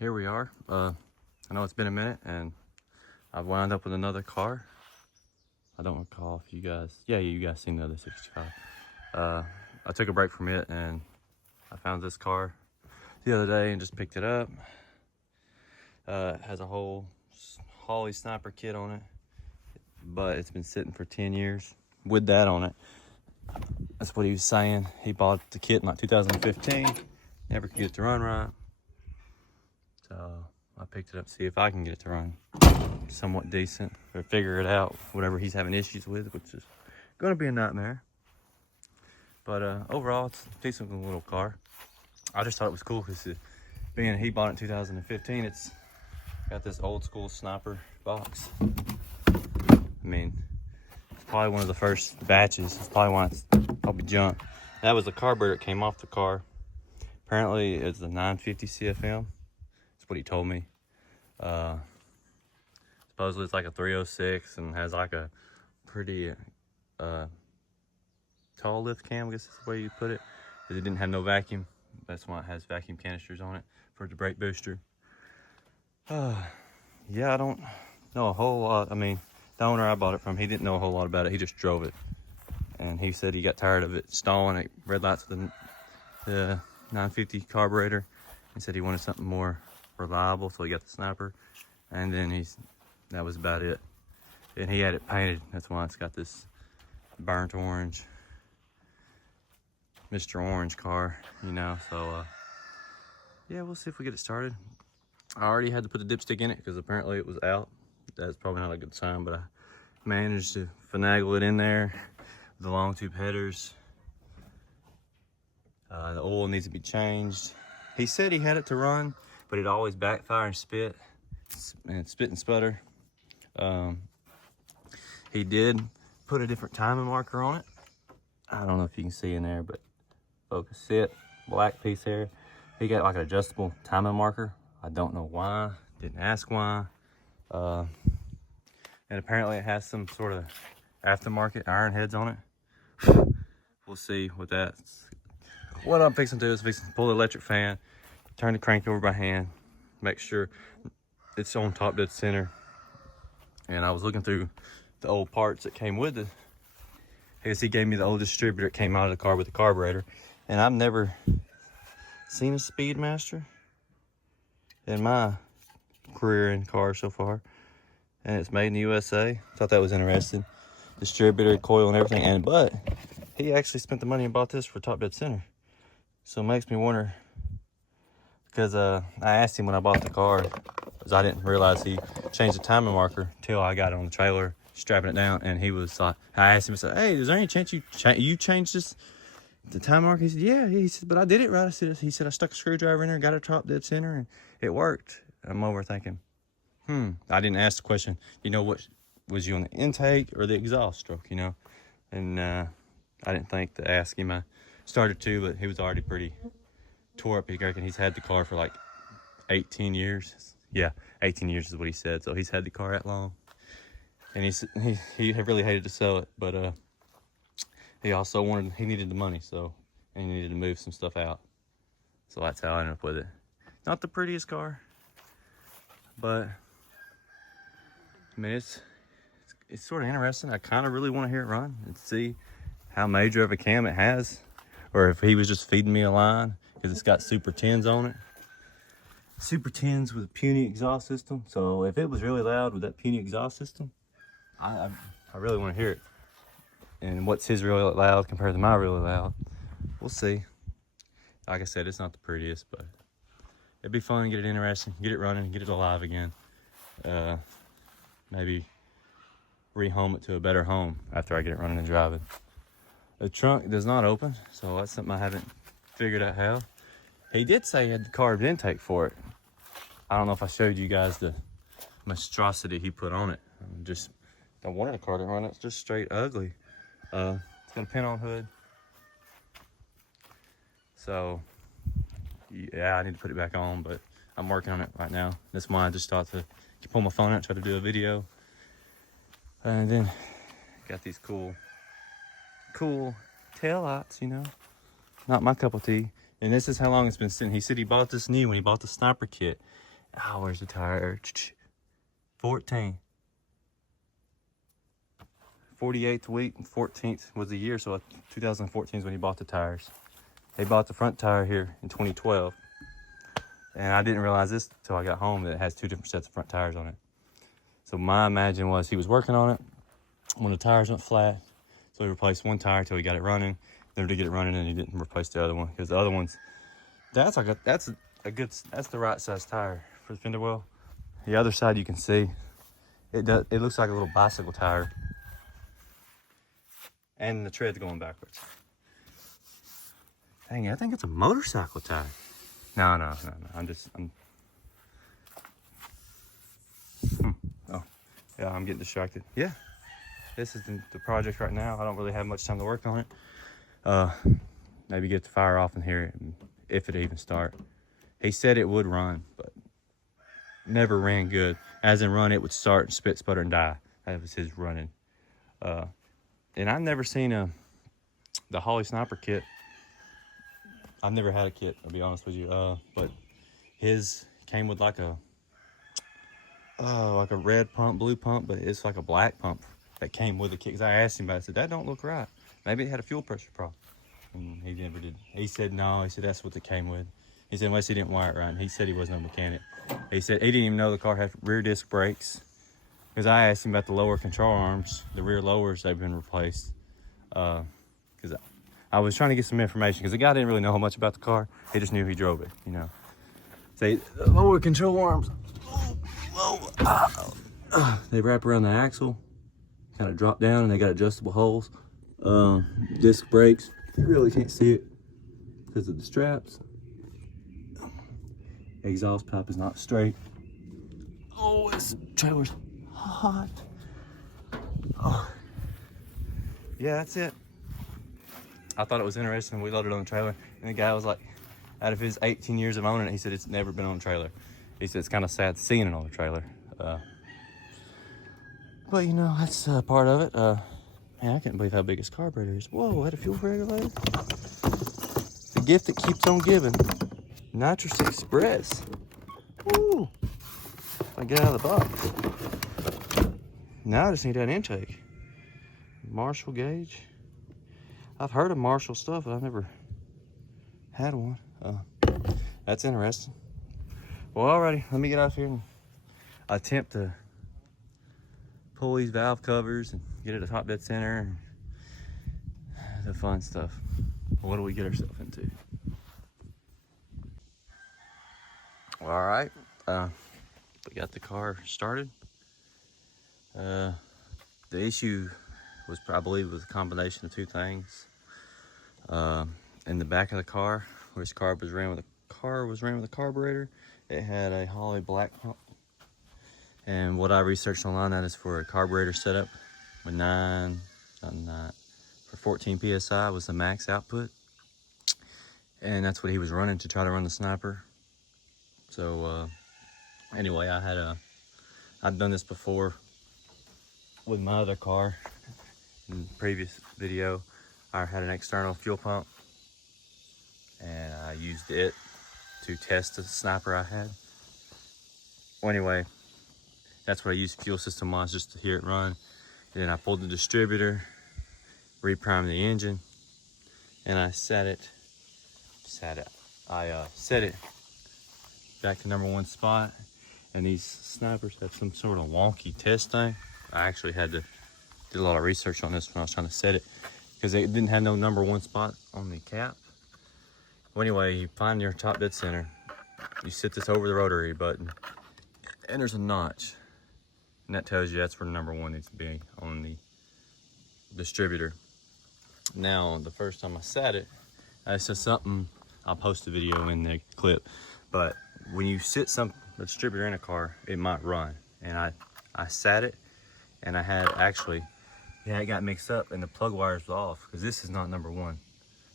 here we are. I know it's been a minute and I've wound up with another car. I don't recall if you guys, you guys seen the other 65. I took a break from it and I found this car the other day and just picked it up. It has a whole Holley sniper kit on it, but it's been sitting for 10 years with that on it. That's what he was saying. He bought the kit in like 2015, never could get it to run right. So I picked it up to see if I can get it to run somewhat decent or figure it out, whatever he's having issues with, which is gonna be a nightmare. But overall, it's a decent little car. I just thought it was cool because being he bought it in 2015, it's got this old school sniper box. I mean, it's probably one of the first batches. It's probably why it's probably junk. That was the carburetor that came off the car. Apparently, it's the 950 CFM. That's what he told me. Supposedly, it's like a 306 and has like a pretty tall lift cam, I guess is the way you put it. Because it didn't have no vacuum. That's why it has vacuum canisters on it for the brake booster. Yeah, I don't know a whole lot. I mean, the owner I bought it from, he didn't know a whole lot about it. He just drove it. And he said he got tired of it stalling at red lights with the 950 carburetor. He said he wanted something more reliable, so he got the sniper. And then that was about it. And he had it painted. That's why it's got this burnt orange, Mr. Orange car, you know. So, yeah, we'll see if we get it started. I already had to put the dipstick in it because apparently it was out. That's probably not a good sign, but I managed to finagle it in there. The long tube headers. The oil needs to be changed. He said he had it to run, but it always backfire and spit and sputter. He did put a different timing marker on it. I don't know if you can see in there, but focus sit, black piece here. He got like an adjustable timing marker. I don't know why, didn't ask why. And apparently it has some sort of aftermarket iron heads on it. We'll see what that's. What I'm fixing to do is pull the electric fan, turn the crank over by hand, make sure it's on top dead center. And I was looking through the old parts that came with it. I guess he gave me the old distributor that came out of the car with the carburetor. And I've never seen a Speedmaster in my career in cars so far. And it's made in the USA. Thought that was interesting. Distributor, coil, and everything. But he actually spent the money and bought this for top dead center. So it makes me wonder, because I asked him when I bought the car, because I didn't realize he changed the timing marker till I got it on the trailer, strapping it down, and he was like, I asked him, I said, hey, is there any chance you changed this, the timing marker? He said, yeah. He said, but I did it right. He said, I stuck a screwdriver in there, got it top dead center, and it worked. I'm over thinking, I didn't ask the question, you know, what was you on the intake or the exhaust stroke, you know? And I didn't think to ask him. I started to, but he was already pretty tore up. He's had the car for like 18 years. Yeah, 18 years is what he said. So he's had the car that long. And he really hated to sell it, but he also he needed the money, so, and he needed to move some stuff out. So that's how I ended up with it. Not the prettiest car, but I mean, it's sort of interesting. I kind of really want to hear it run and see how major of a cam it has, or if he was just feeding me a line, because it's got Super 10s on it. Super 10s with a puny exhaust system. So if it was really loud with that puny exhaust system, I really want to hear it. And what's his really loud compared to my really loud? We'll see. Like I said, it's not the prettiest, but it'd be fun, get it interesting, get it running, get it alive again. Maybe rehome it to a better home after I get it running and driving. The trunk does not open, so that's something I haven't figured out how. He did say he had the carb intake for it. I don't know if I showed you guys the monstrosity he put on it. I wanted a car to run. It's just straight ugly. It's got a pin-on hood. So, yeah, I need to put it back on, but I'm working on it right now. That's why I just thought to pull my phone out and try to do a video. And then got these cool tail lights, you know. Not my cup of tea. And this is how long it's been sitting. He said he bought this new when he bought the sniper kit. Oh, where's the tire? 14. 48th week, 14th was the year, so 2014 is when he bought the tires. They bought the front tire here in 2012. And I didn't realize this until I got home, that it has 2 different sets of front tires on it. So my imagine was he was working on it when the tires went flat. So he replaced one tire till he got it running. Then to get it running, and he didn't replace the other one because the other ones, that's the right size tire for the fender well. The other side you can see, it looks like a little bicycle tire. And the tread's going backwards. Dang, I think it's a motorcycle tire. No. Oh, yeah, I'm getting distracted. Yeah, this is the project right now. I don't really have much time to work on it. Maybe get the fire off in here, if it even start. He said it would run, but never ran good. As in run, it would start and spit, sputter, and die. That was his running. And I've never seen the Holley Sniper kit. I've never had a kit, I'll be honest with you. But his came with like a red pump, blue pump, but it's like a black pump that came with the kit. Cause I asked him about it. I said, that don't look right. Maybe it had a fuel pressure problem. And he never did. He said, no, he said, that's what it came with. He said, unless he didn't wire it right. And he said he wasn't a mechanic. He said he didn't even know the car had rear disc brakes. Because I asked him about the lower control arms, the rear lowers, they've been replaced. Because I was trying to get some information, because the guy didn't really know much about the car. He just knew he drove it, you know. So the lower control arms, they wrap around the axle, kind of drop down, and they got adjustable holes. Disc brakes, you really can't see it because of the straps. Exhaust pipe is not straight. Oh, this trailer's hot. Oh. Yeah, that's it. I thought it was interesting. We loaded on the trailer, and the guy was like, out of his 18 years of owning it, he said it's never been on a trailer. He said it's kind of sad seeing it on the trailer. But you know, that's part of it. Man, I can't believe how big his carburetor is. Whoa, had a fuel regulator. The gift that keeps on giving. Nitrous Express. Woo! I get out of the box. Now I just need that intake. Marshall gauge. I've heard of Marshall stuff, but I've never had one. That's interesting. Well, alrighty, let me get out here and attempt to pull these valve covers and get it a top dead center. The fun stuff. What do we get ourselves into? All right, we got the car started. The issue was, I believe, was a combination of 2 things. In the back of the car, where this car was ran with a carburetor, it had a Holley black pump. And what I researched online, that is for a carburetor setup with 14 psi was the max output, and that's what he was running to try to run the Sniper. So anyway, I've done this before with my other car. In the previous video, I had an external fuel pump, and I used it to test the Sniper I had. Well, anyway, that's what I used fuel system on, just to hear it run. And then I pulled the distributor, reprimed the engine, and I set it back to #1 spot. And these Snipers have some sort of wonky test thing. I actually did a lot of research on this when I was trying to set it, because it didn't have no #1 spot on the cap. Well, anyway, you find your top dead center, you set this over the rotary button, and there's a notch, and that tells you that's where #1 needs to be on the distributor. Now, the first time I set it, it's just something, I'll post a video in the clip, but when you sit the distributor in a car, it might run. And I sat it, and I had it got mixed up, and the plug wires was off, because this is not #1.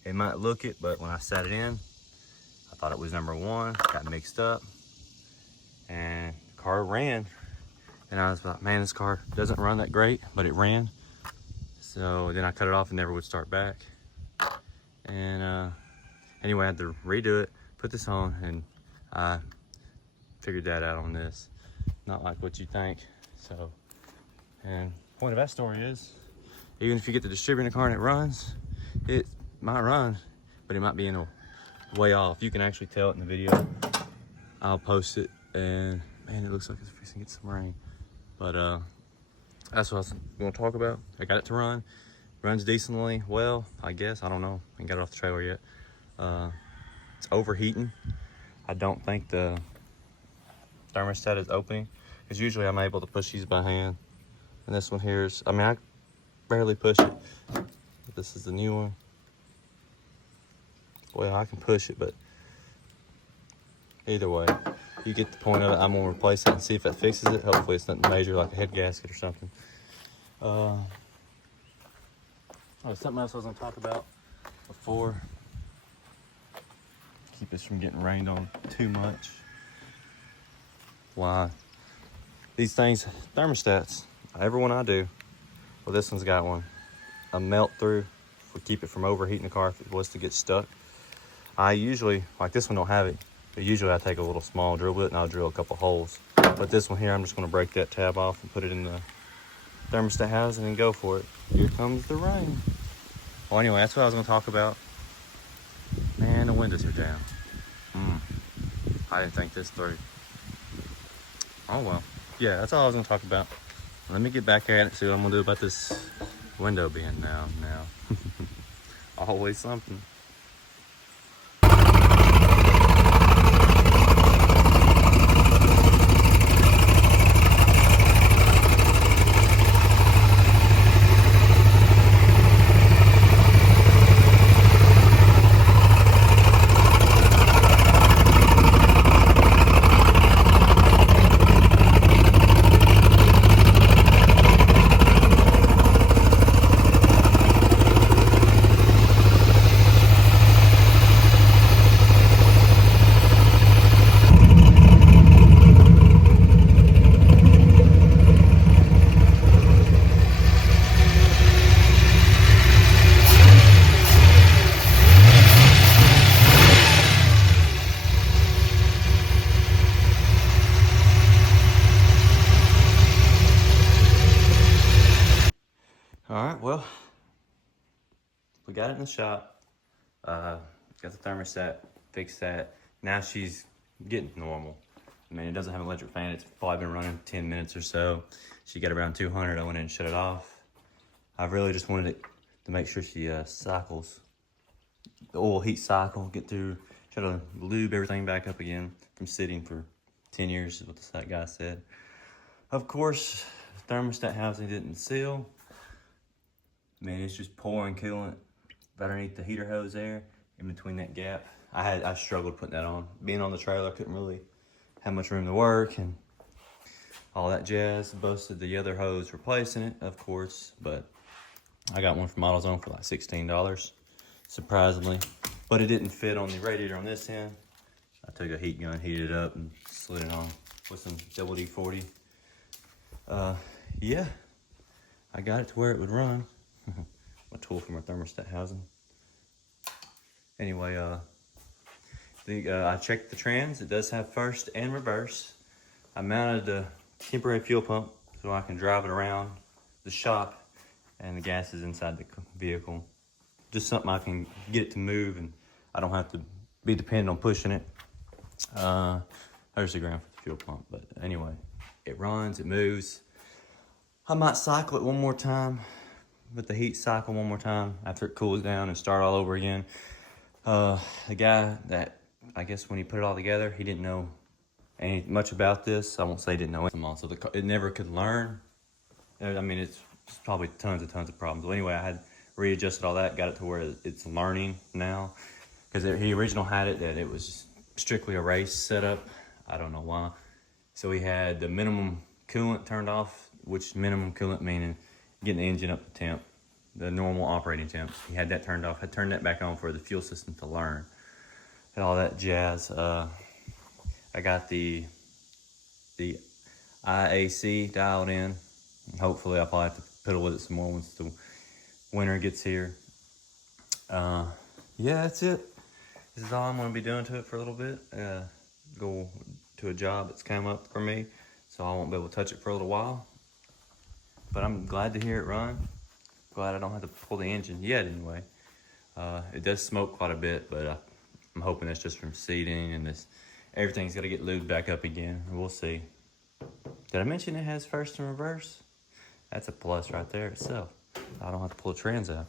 It might look it, but when I sat it in, I thought it was #1, got mixed up, and the car ran. And I was like, man, this car doesn't run that great, but it ran. So then I cut it off and never would start back. And anyway, I had to redo it, put this on, and I figured that out on this. Not like what you think. So, and point of that story is, even if you get the distributor in the car and it runs, it might run, but it might be in a way off. You can actually tell it in the video. I'll post it, and man, it looks like it's fixing to get some rain. But that's what I was going to talk about. I got it to run. Runs decently well, I guess. I don't know. I ain't got it off the trailer yet. It's overheating. I don't think the thermostat is opening, because usually I'm able to push these by hand. And this one here is, I mean, I barely push it. But this is the new one. Well, I can push it, but either way, you get the point of it. I'm gonna replace it and see if it fixes it. Hopefully it's nothing major like a head gasket or something. Oh, something else I was gonna talk about before. Keep this from getting rained on too much. Why? These things, thermostats, every one I do, well, this one's got one. A melt through will keep it from overheating the car if it was to get stuck. I usually, like this one don't have it, but usually I take a little small drill bit and I'll drill a couple holes. But this one here, I'm just gonna break that tab off and put it in the thermostat housing and go for it. Here comes the rain. Well, anyway, that's what I was gonna talk about. Man, the windows are down. I didn't think this through. Oh well. Yeah, that's all I was gonna talk about. Let me get back at it and see what I'm gonna do about this window being down now. Always something. All right, well, we got it in the shop. Got the thermostat, fixed that. Now she's getting normal. I mean, it doesn't have an electric fan. It's probably been running 10 minutes or so. She got around 200. I went in and shut it off. I really just wanted it to make sure she cycles. The oil heat cycle, get through, try to lube everything back up again from sitting for 10 years is what that guy said. Of course, the thermostat housing didn't seal. Man, it's just pouring coolant underneath the heater hose there, in between that gap. I struggled putting that on. Being on the trailer, I couldn't really have much room to work and all that jazz. Busted the other hose replacing it, of course, but I got one from AutoZone for like $16, surprisingly. But it didn't fit on the radiator on this end. I took a heat gun, heated it up, and slid it on with some WD-40. Yeah, I got it to where it would run. My tool from our thermostat housing. Anyway, I checked the trans. It does have first and reverse. I mounted the temporary fuel pump so I can drive it around the shop, and the gas is inside the vehicle. Just something I can get it to move, and I don't have to be dependent on pushing it. There's the ground for the fuel pump, but anyway, it runs, it moves. I might cycle it one more time, with the heat cycle one more time after it cools down and start all over again. The guy that, I guess when he put it all together, he didn't know much about this. I won't say he didn't know it. So it never could learn. I mean, it's probably tons of problems. But anyway, I had readjusted all that, got it to where it's learning now. Because he originally had it that it was strictly a race setup. I don't know why. So he had the minimum coolant turned off, which minimum coolant meaning getting the engine up to temp, the normal operating temps. He had that turned off. I turned that back on for the fuel system to learn and all that jazz. I got the IAC dialed in. Hopefully I'll probably have to fiddle with it some more once the winter gets here. Yeah, that's it. This is all I'm going to be doing to it for a little bit. Go to to a job that's come up for me, so I won't be able to touch it for a little while. But I'm glad to hear it run. Glad I don't have to pull the engine yet anyway. It does smoke quite a bit, but I'm hoping that's just from seating, and everything's got to get lubed back up again. We'll see. Did I mention it has first and reverse? That's a plus right there itself. I don't have to pull the trans out.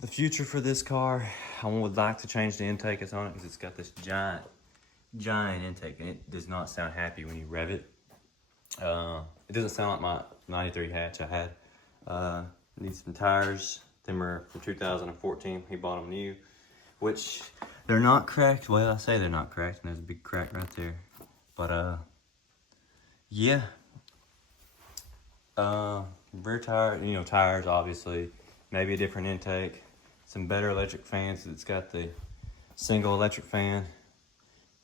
The future for this car, I would like to change the intake that's on it because it's got this giant intake, and it does not sound happy when you rev it. It doesn't sound like my 93 hatch I had. Needs some tires. Them are from 2014. He bought them new, which they're not cracked. Well, I say they're not cracked, and there's a big crack right there. But yeah. Rear tire, tires obviously. Maybe a different intake. Some better electric fans. It's got the single electric fan.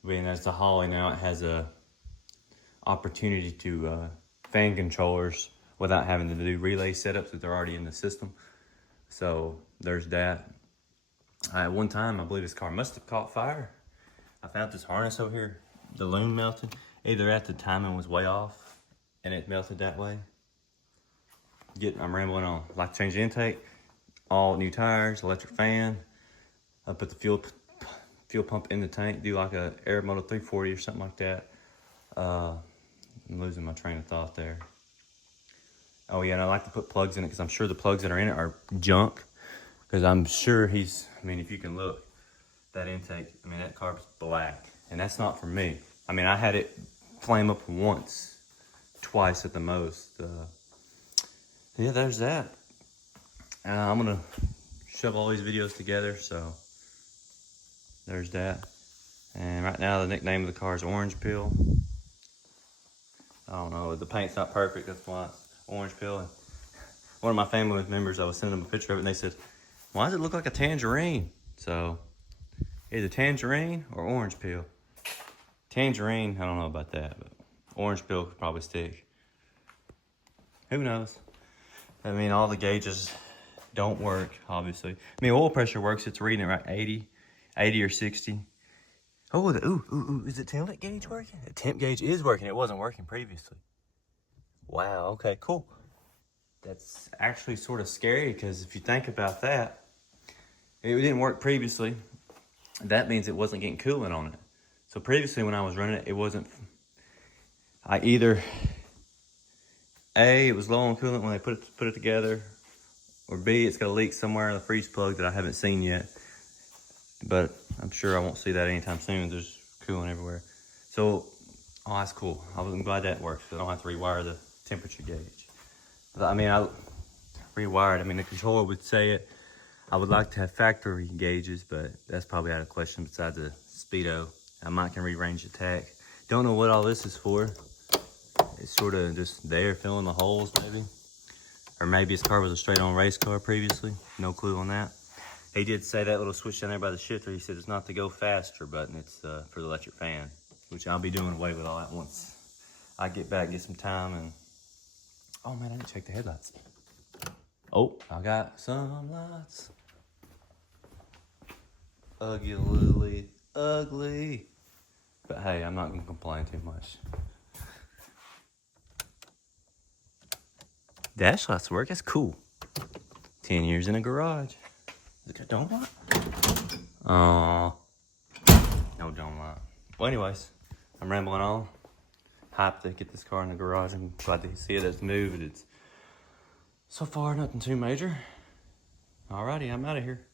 Being as the Holly now, it has a opportunity to fan controllers without having to do relay setups that they're already in the system. So there's that. At one time, I believe this car must have caught fire. I found this harness over here. The loom melted. Either at the timing was way off and it melted that way. I'm rambling on. Like to change the intake, all new tires, electric fan. I put the fuel pump in the tank, do like a Air Moto 340 or something like that. I'm losing my train of thought there. Oh yeah, and I like to put plugs in it because I'm sure the plugs that are in it are junk. Because I'm sure if you can look, that intake, that car's black. And that's not for me. I had it flame up once, twice at the most. Yeah, there's that. I'm gonna shove all these videos together, so there's that. And right now the nickname of the car is Orange Peel. I don't know, the paint's not perfect, that's why it's Orange Peel. And one of my family members, I was sending them a picture of it, and they said, why does it look like a tangerine? So either tangerine or orange peel. Tangerine, I don't know about that, but orange peel could probably stick. Who knows? All the gauges don't work, obviously. Oil pressure works. It's reading it right 80 or 60. Oh, is the temp gauge working? The temp gauge is working. It wasn't working previously. Wow, okay, cool. That's actually sort of scary because if you think about that, it didn't work previously. That means it wasn't getting coolant on it. So previously when I was running it, it wasn't, it was low on coolant when they put it together, or B, it's got a leak somewhere in the freeze plug that I haven't seen yet. But I'm sure I won't see that anytime soon. There's coolant everywhere. So, that's cool. I'm glad that works. I don't have to rewire the temperature gauge. I rewired. The controller would say it. I would like to have factory gauges, but that's probably out of question besides the speedo. I might can rearrange the tach. Don't know what all this is for. It's sort of just there filling the holes maybe. Or maybe his car was a straight on race car previously. No clue on that. He did say that little switch down there by the shifter, he said it's not the go faster button, it's for the electric fan, which I'll be doing away with all that once I get back, get some time. And oh man, I didn't check the headlights. Oh, I got some lights. Ugly, ugly. But hey, I'm not gonna complain too much. Dash lights work, that's cool. 10 years in a garage. Look at dome light. Oh, no dome light. Well, anyways, I'm rambling on. Hyped to get this car in the garage. I'm glad to see it as moved. It's so far nothing too major. Alrighty, I'm out of here.